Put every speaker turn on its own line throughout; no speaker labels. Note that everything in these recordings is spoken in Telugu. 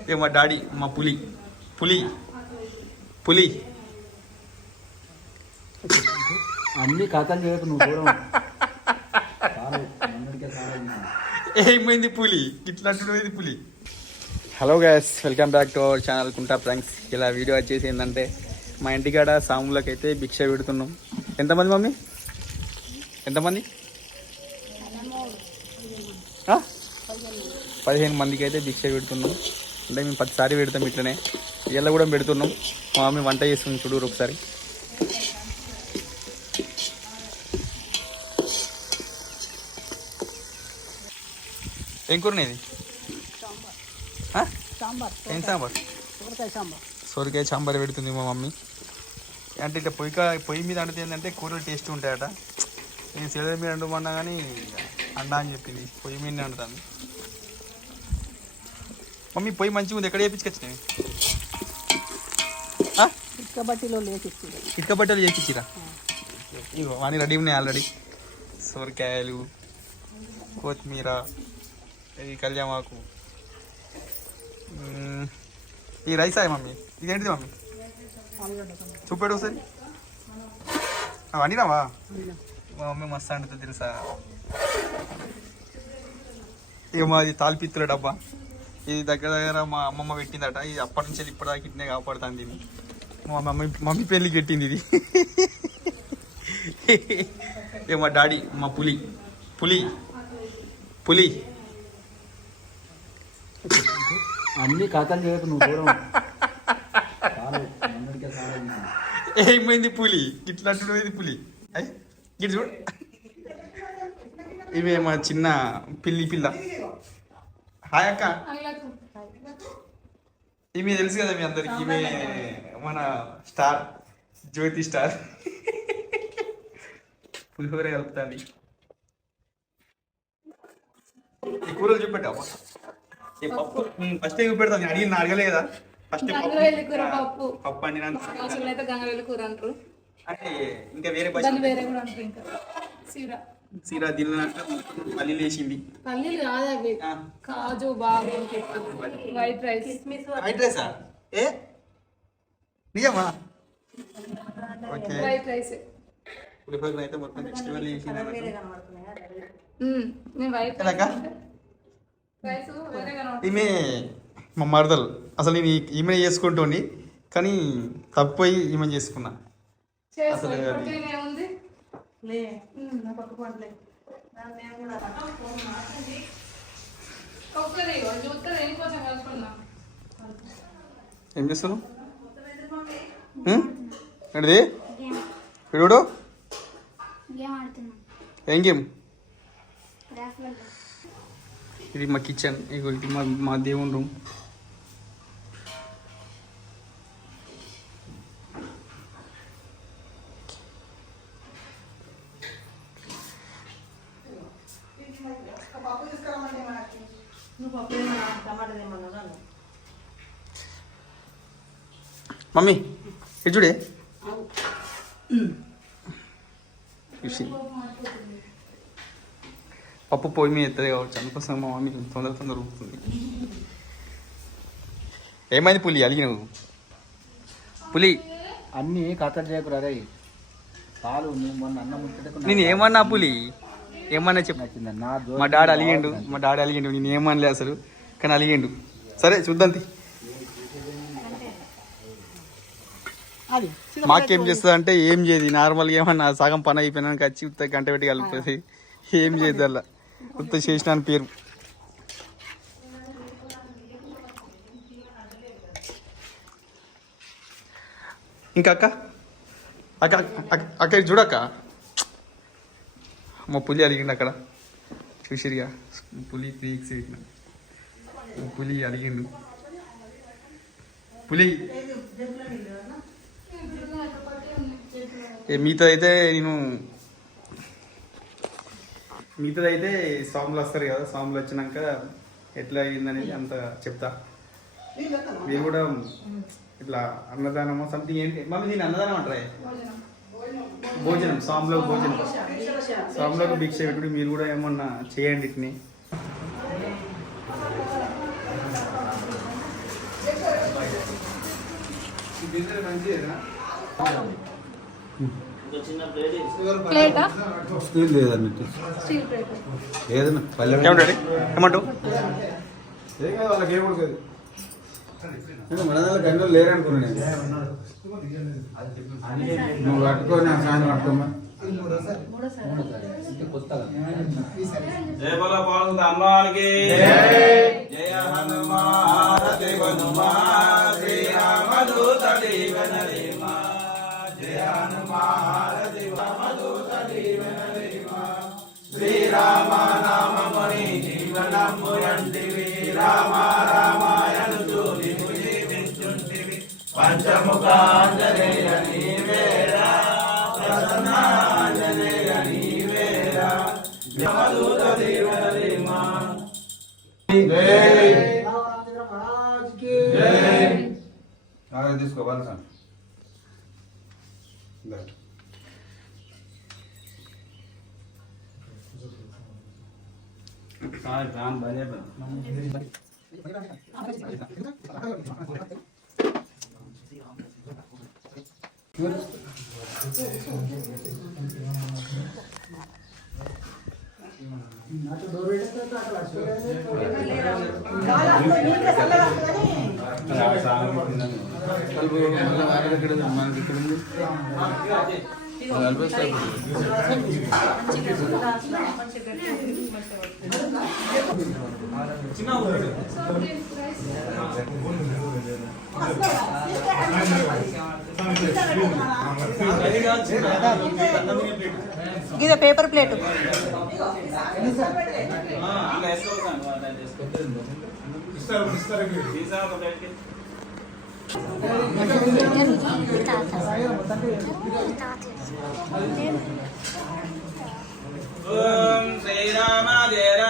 ఏ మా డాడీ మా పులి. పులి. పులి.
అన్ని కథలు చేయకు నువ్వు దూరం.
ఏమైంది పులి? ఇట్లా అంటున్నది పులి? Hello guys welcome back to our channel కుంటా ఫ్రెండ్స్ ఇలా వీడియో వచ్చేసి ఏంటంటే మా ఇంటికాడ సాములకి అయితే భిక్ష పెడుతున్నాం. ఎంతమంది మమ్మీ? ఎంతమంది? పదిహేను మందికి అయితే భిక్ష పెడుతున్నాం. అంటే మేము పదిసారి పెడతాం ఇట్లనే. ఇలా కూడా పెడుతున్నాం. మా మమ్మీ వంట చేస్తుంది చూడు ఒకసారి. ఏం కూరనేది ఏం సాంబార్?
సొరకాయ సాంబార్.
పెడుతుంది మా మమ్మీ. అంటే ఇట్లా పొయ్యి పొయ్యి మీద అంటే ఏంటంటే కూరలు టేస్ట్ ఉంటాయట. నేను సిలిండర్ మీద వండమన్నా కానీ అండా అని చెప్పింది. పొయ్యి మీద వండుతాను. మమ్మీ పొయ్యి మంచిగా ఉంది ఎక్కడ చేపించుకొచ్చినాయి
ఇక్కబట్టిలో లేచిచ్చి
ఇటుక బట్టలు చేపించిరా? ఇగో అన్నీ రెడీ ఉన్నాయి ఆల్రెడీ సొరకాయలు కొత్తిమీర ఇది కళ్యామాకు. ఈ రైస్ అయ్యి మమ్మీ? ఇదేంటిది మమ్మీ? చూపాడు ఒకసారి. అవన్నీ రావా మా మమ్మీ మస్తు అంటుంది తెలుసా? ఇక మాది తాల్పిత్తుల డబ్బా. ఇది దగ్గర దగ్గర మా అమ్మమ్మ పెట్టిందట. ఇది అప్పటి నుంచి ఇప్పటిదాకా ఇట్నే కాపాడుతుంది దీన్ని మా మమ్మీ మమ్మీ పెళ్ళి పెట్టింది ఇది. ఇక మా డాడీ మా పులి. పులి. పులి.
అన్ని కథలు చేయకు నువ్వు
ఏమైంది పులి? ఇట్లా అంటున్నది పులి? ఇటు చూడు. ఇవే మా చిన్న పిల్లి పిల్ల. హాయ్ అక్క. ఈమె తెలుసు కదా మీ అందరికి. ఈమె మన స్టార్ జ్యోతి స్టార్. పులిహోర కలుపుతాండి ఈ కూరలు చూపెట్టావా ఈ పప్పు. ఫస్ట్ చూపెడతా నేను అడిగిన అడగలే కదా. ఫస్ట్
పప్పు.
పప్పు.
అయితే కూర అంటారు.
అంటే ఇంకా వేరే
వేరే కూడా అంటారు ఇంకా. సీరా
తిన్నట్టు
పల్లీలు కాదు అవి.
ఆ.
కాజు బాగా వైట్ రైస్
వైట్ రైసా ఏ? నిజమా? ఓకే.
వైట్ రైస్
పులిహోర అయితే మొత్తం నెక్స్ట్ చేసింది.
నేను వైట్
ఈమె మా మరదలు. అసలు నేను ఈమె చేసుకుంటోని కానీ తప్పిపోయి ఈమె చేసుకున్నా. అది-
ఇప్పటికే ఏముంది ఒక్కరి చూస్తే దేనికోసం కలుపుకుందాం
ఏం చేస్తున్నావు? ఏంటిది?
ఆడుతున్నాం.
ఏం గేమ్? ఇది మా కిచెన్ ఇది మా మా దేవుని రూమ్. మమ్మీ ఇది చూడే. పప్పు పొయ్యి మీద ఎత్తది కావచ్చు. అందుకోసం మా మమ్మీ తొందర తొందర ఊపుతుంది. ఏమైంది పులి? అలిగినవు పులి.
అన్ని కథలు చేయకు రే చాలు నేను మొన్న అన్నం
నేను ఏమన్నా పులి? ఏమన్నా చెప్పు. మా డాడీ అలిగిండు మా డాడీ అలిగిండు నేను ఏమనలే అసలు కానీ అలిగిండు. సరే చూద్దాం మాకేం చేస్తుంది అంటే ఏం చేయదు నార్మల్గా ఏమన్నా సగం పని అయిపోయినాక వచ్చి ఉత్త గంట పెట్టి కలుపుతుంది. ఏం చేయదు అలా? ఉత్త చేసిన పేరు. ఇంకా అక్క? అక్క అక్క- చూడక్క మా పులి అడిగిండు అక్కడ. చూసిరిగా పులి పెట్టిన. పులి అడిగిండు. పులి. ఏ మిగతా అయితే నేను మిగతాది అయితే స్వాములు వస్తారు కదా స్వాములు వచ్చినాక ఎట్లా అయిందనేది అంత చెప్తా. మీరు కూడా ఇట్లా అన్నదానమో సంథింగ్ ఏంటి? మమ్మీ దీన్ని అన్నదానం అంటారా? భోజనం సాంలో భోజనం. సాంలోకి భిక్ష పెట్టుడు మీరు కూడా ఏమన్నా చేయండి ఇట్ని.
స్టీల్ లేదన్నట్టు ఏదన్నా
ఏమంటావు?
వాళ్ళకి ఏమి కాదు మన దాంట్లో లేరనుకున్నాను నేను. నువ్వు పట్టుకొని నా సాయం పట్టుకోమా
జయ బల పాల్ హనుమానికి జయ హనుమాన దేవ హనుమాన్ శ్రీరామదూత దేవన జయ హనుమాన దేవ హనుమదూత దేవన శ్రీరామ నామముని జీవనము యంటివి రామ రామాయణ జీవించుంటివి పంచముఖాంజనేయ నీవేరా ప్రసన్నాంజనేయ నీవేరా యమదూత దేవన రేమా
తీసుకో వాళ్ళ సాయం
ఫ్యాన్ బంద్
మనకి ఇక్కడ ఉంది
ఇది పేపర్ ప్లేట్.
శ్రీరామ జయ రామ జయ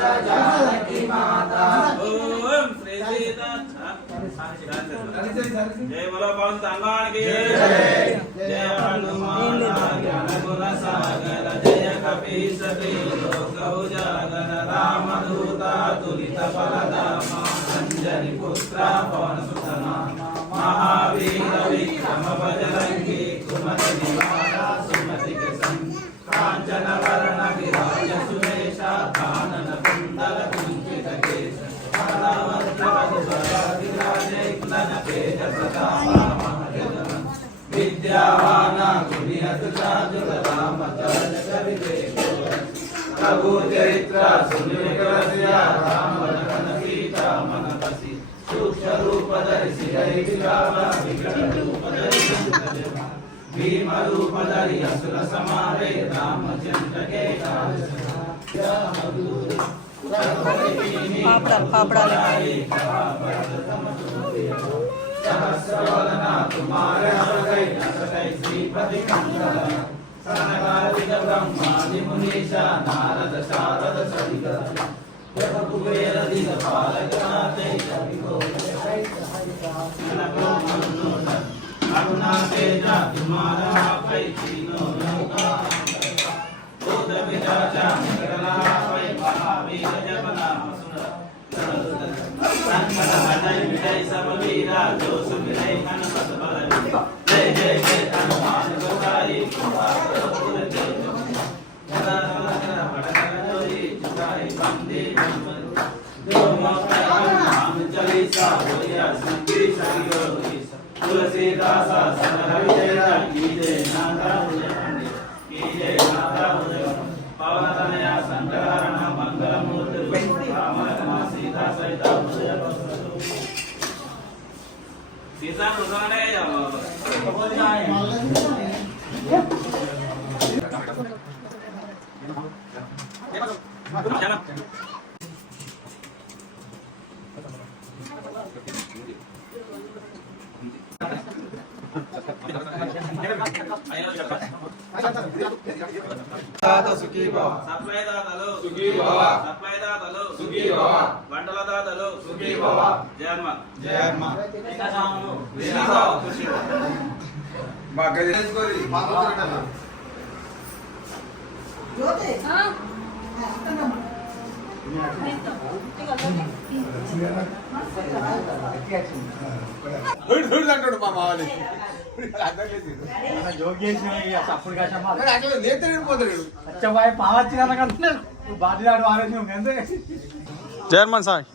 జయ సీత జానకి మాత ఓం శ్రీ సీత జయ బలో పవన్ తంగానికి జయ హనుమాన్ జ్ఞాన గుణ సాగర జయ కపీసతి లోక ఉజాగర రామ దూత తులిత ఫలదామ అంజని పుత్ర పవన సుతన మహావీర గుణియత్ చాతుర రామ చరణ కవితే రఘు చరిత్ర సునికరస్య రామ లఖన సీతా సూక్ష్మ రూప హరి విరామ వికట రూప భీమ రూప అసుర సమారే రామచంద్ర కే
పాపడాలి పాపడాలు.
సహస్రవదన కుమార హృదయ నసకై శ్రీపతి కందర సనకాదిక బ్రహ్మాది మునీష నారద శారద సరిగ జప
సప్లైదాతలు సుఖీ భవ
సప్లైదాతలు
సుఖీ భవ
వంటల దాతలు
సుఖీ భవ
జయన్మ
జయమ్మ బాగా చేసుకోరి అంటాడు మా మావని. అర్థం లేదు
జోక్ చేసిన అప్పుడు కాసమ్మా
అసలు నేత పోతాడు
అచ్చబాయ్ పావచ్చిన కంటే నువ్వు బాధ్యత ఆరోగ్యం ఉంది అంతే
జయన్మన్ సార్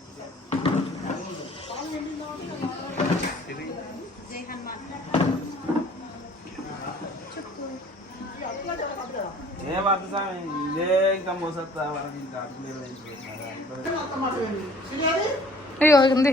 ఏ వార్త స్వామి ఇదే ఇంకా మోసత్తా వాళ్ళకి ఇంకా అర్థం లేదు.
ఉంది